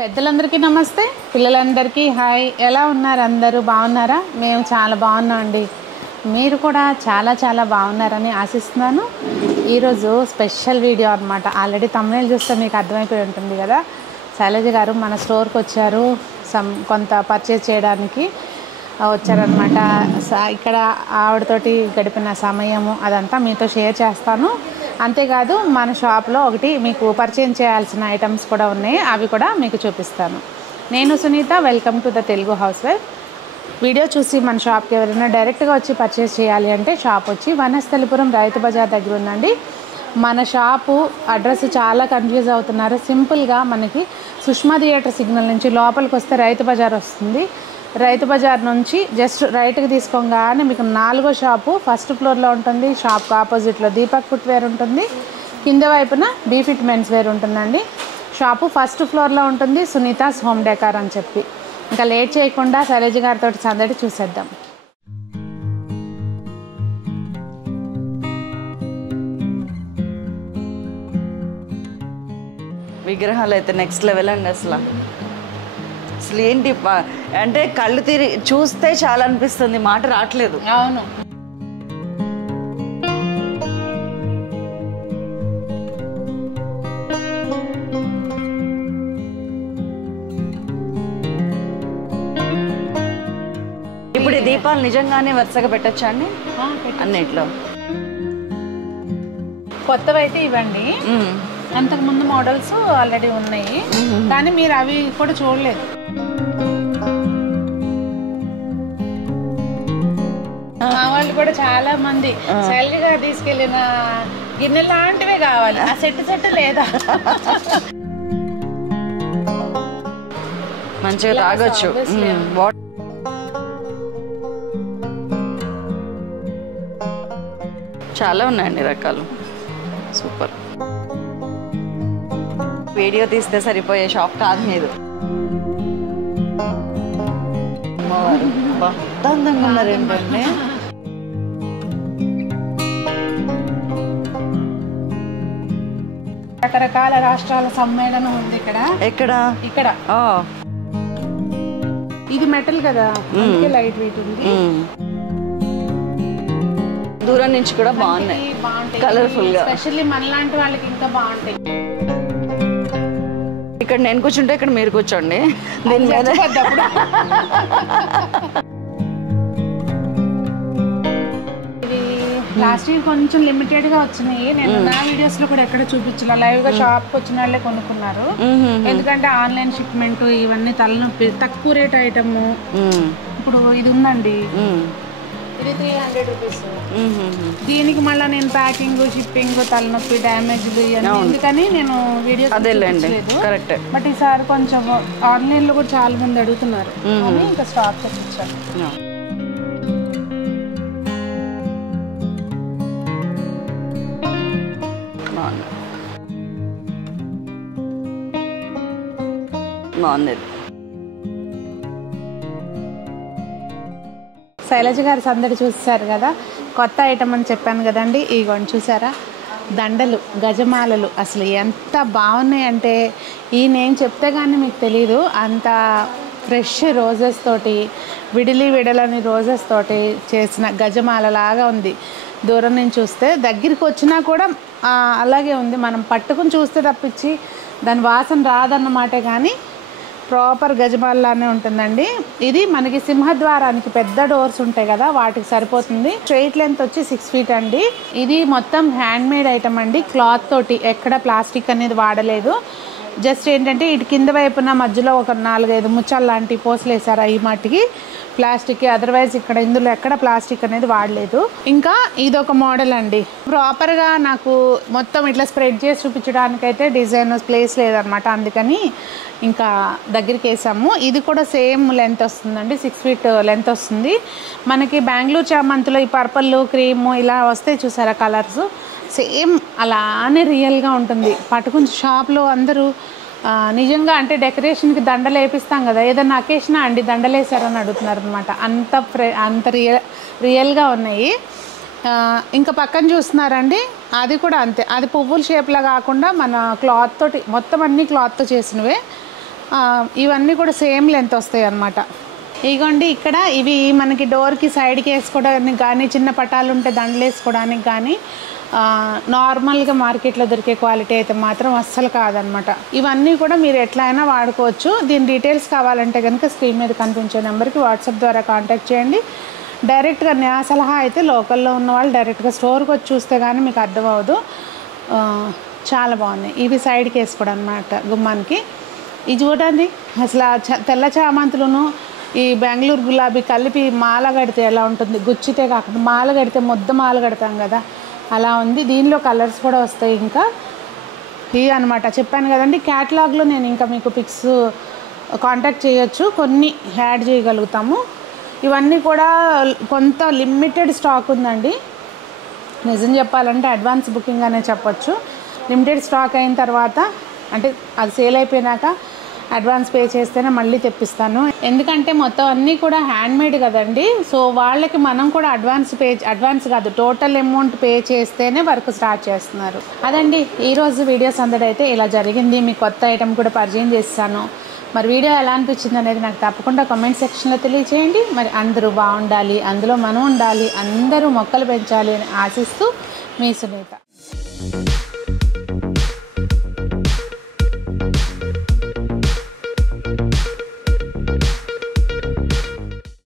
పెద్దలందరికీ నమస్తే, పిల్లలందరికీ హాయ్. ఎలా ఉన్నారు? అందరూ బాగున్నారా? మేము చాలా బాగున్నామండి. మీరు కూడా చాలా చాలా బాగున్నారని ఆశిస్తున్నాను. ఈరోజు స్పెషల్ వీడియో అనమాట. ఆల్రెడీ తమ్ముళ్ళు చూస్తే మీకు అర్థమైపోయి ఉంటుంది కదా. శైలజ గారు మన స్టోర్కి వచ్చారు, కొంత పర్చేజ్ చేయడానికి వచ్చారనమాట. ఇక్కడ ఆవిడతోటి గడిపిన సమయము అదంతా మీతో షేర్ చేస్తాను. అంతేకాదు మన షాప్లో ఒకటి మీకు పరిచయం చేయాల్సిన ఐటమ్స్ కూడా ఉన్నాయి, అవి కూడా మీకు చూపిస్తాను. నేను Sunitha, welcome to the Telugu house wife. Video చూసి మన షాప్కి ఎవరైనా డైరెక్ట్గా వచ్చి పర్చేస్ చేయాలి అంటే షాప్ వచ్చి వనస్థలిపురం రైతు బజార్ దగ్గర ఉందండి. మన షాపు అడ్రస్ చాలా కన్ఫ్యూజ్ అవుతున్నారు. సింపుల్గా మనకి సుష్మా థియేటర్ సిగ్నల్ నుంచి లోపలికి వస్తే రైతు బజార్ వస్తుంది. రైతు బజార్ నుంచి జస్ట్ రైట్కి తీసుకోగానే మీకు 4వ షాపు ఫస్ట్ ఫ్లోర్లో ఉంటుంది. షాప్కి ఆపోజిట్లో దీపక్ ఫుట్వేర్ ఉంటుంది, కింద వైపున బీఫిట్ మెన్స్ వేర్ ఉంటుందండి. షాపు ఫస్ట్ ఫ్లోర్లో ఉంటుంది, సునీతాస్ హోమ్ డెకార్ అని చెప్పి. ఇంకా లేట్ చేయకుండా శైలజ గారితో సందడి చూసేద్దాం. విగ్రహాలు అయితే నెక్స్ట్ లెవెల్ అండి. అసలు ఏంటి అంటే కళ్ళు తిరిగి చూస్తే చాలా అనిపిస్తుంది, మాట రావట్లేదు. అవును, ఇప్పుడు ఈ దీపాలు నిజంగానే వరుసగా పెట్టచ్చా అండి అన్నిట్లో? కొత్తవి అయితే ఇవ్వండి. అంతకుముందు మోడల్స్ ఆల్రెడీ ఉన్నాయి, కానీ మీరు అవి కూడా చూడలేదు. మా వాళ్ళు కూడా చాలా మంది శైలిగా తీసుకెళ్ళిన గిన్నె లాంటివే కావాలి, ఆ సెట్ లేదా మంచిగా తాగొచ్చు. చాలా ఉన్నాయండి రకాలు, సూపర్. వీడియో తీస్తే సరిపోయే షాప్ కాదు మీరు. అందంగా ఉన్నారు ఏంటండి. రకరకాల రాష్ట్రాల సమ్మేళనం ఉంది ఇక్కడ. ఇక్కడ ఇది మెటల్ కదా, లైట్ వెయిట్ ఉంది. దూరం నుంచి కూడా బాగున్నాయి, కలర్ఫుల్ గా. ఎస్పెషల్లీ మనలాంటి వాళ్ళకి ఇంకా బాగుంటాయి. ఇక్కడ నేను కూర్చుంటే ఇక్కడ మీరు కూర్చోండి దీని మీద. ఇది లాస్ట్ ఇయర్ కొంచెం లిమిటెడ్ గా వచ్చినాయి. నేను నా వీడియోస్ లో కూడా ఎక్కడ చూపించిన, లైవ్ గా షాప్ కి వచ్చిన వాళ్ళే కొనుక్కున్నారు. ఎందుకంటే ఆన్లైన్ షిప్మెంట్ ఇవన్నీ తలనొప్పి. తక్కువ రేట్ ఐటమ్ ఇప్పుడు ఇది ఉందండి, ఇది 300 రూపీస్. దీనికి మళ్ళీ నేను ప్యాకింగ్, షిప్పింగ్, తలనొప్పి, డ్యామేజ్ ఎందుకని నేను వీడియో కరెక్ట్. బట్ ఈసారి కొంచెం ఆన్లైన్ లో కూడా చాలా మంది అడుగుతున్నారు అని ఇంకా స్టాక్ తెచ్చాను. బాగుంది. శైలజ గారి సందడి చూసారు కదా. కొత్త ఐటమ్ అని చెప్పాను కదండి, ఇగోండి చూసారా, దండలు, గజమాలలు అసలు ఎంత బాగున్నాయంటే ఈ నేను చెప్తే కానీ మీకు తెలీదు. అంత ఫ్రెష్ రోజెస్ తోటి, విడలని రోజెస్ తోటి చేసిన గజమాల లాగా ఉంది. దూరం నుంచి చూస్తే, దగ్గరికి వచ్చినా కూడా అలాగే ఉంది. మనం పట్టుకుని చూస్తే తప్పించి దాని వాసన రాదన్నమాటే, కానీ ప్రాపర్ గజమాలలానే ఉంటుందండి. ఇది మనకి సింహద్వారానికి పెద్ద డోర్స్ ఉంటాయి కదా, వాటికి సరిపోతుంది. స్ట్రైట్ లెంత్ వచ్చి 6 ఫీట్ అండి. ఇది మొత్తం హ్యాండ్ మేడ్ ఐటమ్ అండి, క్లాత్ తోటి, ఎక్కడ ప్లాస్టిక్ అనేది వాడలేదు. జస్ట్ ఏంటంటే ఇటు కింద వైపున మధ్యలో ఒక 4-5 ముచ్చాలు లాంటి పోసలు వేసారు, ఈ మట్టికి ప్లాస్టిక్. అదర్వైజ్ ఇక్కడ ఇందులో ఎక్కడ ప్లాస్టిక్ అనేది వాడలేదు. ఇంకా ఇదొక మోడల్ అండి. ప్రాపర్గా నాకు మొత్తం ఇట్లా స్ప్రెడ్ చేసి చూపించడానికైతే డిజైన్ ప్లేస్ లేదనమాట, అందుకని ఇంకా దగ్గరికి వేసాము. ఇది కూడా సేమ్ లెంత్ వస్తుందండి, 6 ఫీట్ లెంత్ వస్తుంది. మనకి బెంగళూరు చామంతిలో ఈ పర్పుల్, క్రీము ఇలా వస్తాయి చూసారా కలర్స్, సేమ్ అలానే రియల్గా ఉంటుంది. పట్టుకుని షాప్లో అందరూ నిజంగా అంటే డెకరేషన్కి దండలు వేపిస్తాం కదా, ఏదైనా అకేషనా అండి దండలు వేసారని అడుగుతున్నారు అనమాట. అంత రియల్గా ఉన్నాయి. ఇంకా పక్కన చూస్తున్నారండి, అది కూడా అంతే. అది పువ్వుల షేప్లా కాకుండా మన క్లాత్ తోటి, మొత్తం అన్ని క్లాత్తో చేసినవే. ఇవన్నీ కూడా సేమ్ లెంత్ వస్తాయి అన్నమాట. ఇగోండి ఇక్కడ ఇవి మనకి డోర్కి సైడ్కి వేసుకోవడానికి కానీ, చిన్న పటాలు ఉంటే దండలు వేసుకోవడానికి కానీ నార్మల్గా మార్కెట్లో దొరికే క్వాలిటీ అయితే మాత్రం అస్సలు కాదనమాట. ఇవన్నీ కూడా మీరు ఎట్లా అయినా వాడుకోవచ్చు. దీని డీటెయిల్స్ కావాలంటే కనుక స్క్రీన్ మీద కనిపించే నెంబర్కి వాట్సాప్ ద్వారా కాంటాక్ట్ చేయండి. డైరెక్ట్గా నా సలహా అయితే లోకల్లో ఉన్న వాళ్ళు డైరెక్ట్గా స్టోర్కి వచ్చి చూస్తే కానీ మీకు అర్థం అవ్వదు. చాలా బాగున్నాయి. ఇవి సైడ్కి వేసుకోవడం అనమాట గుమ్మానికి. ఇది చూడండి అసలు తెల్ల చామంతులను ఈ బెంగళూరు గులాబీ కలిపి మాల కడితే ఎలా ఉంటుంది, గుచ్చితే కాకుండా మాల కడితే మొద్ద మాల కడతాం కదా అలా ఉంది. దీనిలో కలర్స్ కూడా వస్తాయి. ఇంకా ఇవి అనమాట చెప్పాను కదండి. క్యాటలాగ్లో నేను ఇంకా మీకు పిక్స్ కాంటాక్ట్ చేయొచ్చు, కొన్ని యాడ్ చేయగలుగుతాము. ఇవన్నీ కూడా కొంత లిమిటెడ్ స్టాక్ ఉందండి. నిజం చెప్పాలంటే అడ్వాన్స్ బుకింగ్ అనే చెప్పొచ్చు. లిమిటెడ్ స్టాక్ అయిన తర్వాత అంటే అది సేల్ అయిపోయినాక అడ్వాన్స్ పే చేస్తేనే మళ్ళీ తెప్పిస్తాను. ఎందుకంటే మొత్తం అన్నీ కూడా హ్యాండ్మేడ్ కదండి. సో వాళ్ళకి మనం కూడా అడ్వాన్స్ కాదు టోటల్ అమౌంట్ పే చేస్తేనే వర్క్ స్టార్ట్ చేస్తున్నారు. అదండి ఈరోజు వీడియోస్ అందడైతే ఇలా జరిగింది. మీ కొత్త ఐటెం కూడా పరిచయం చేస్తాను. మరి వీడియో ఎలా అనిపించింది అనేది నాకు తప్పకుండా కామెంట్ సెక్షన్లో తెలియచేయండి. మరి అందరూ బాగుండాలి, అందులో మనం ఉండాలి, అందరూ మొక్కలు పెంచాలి అని ఆశిస్తూ మీ సునీత.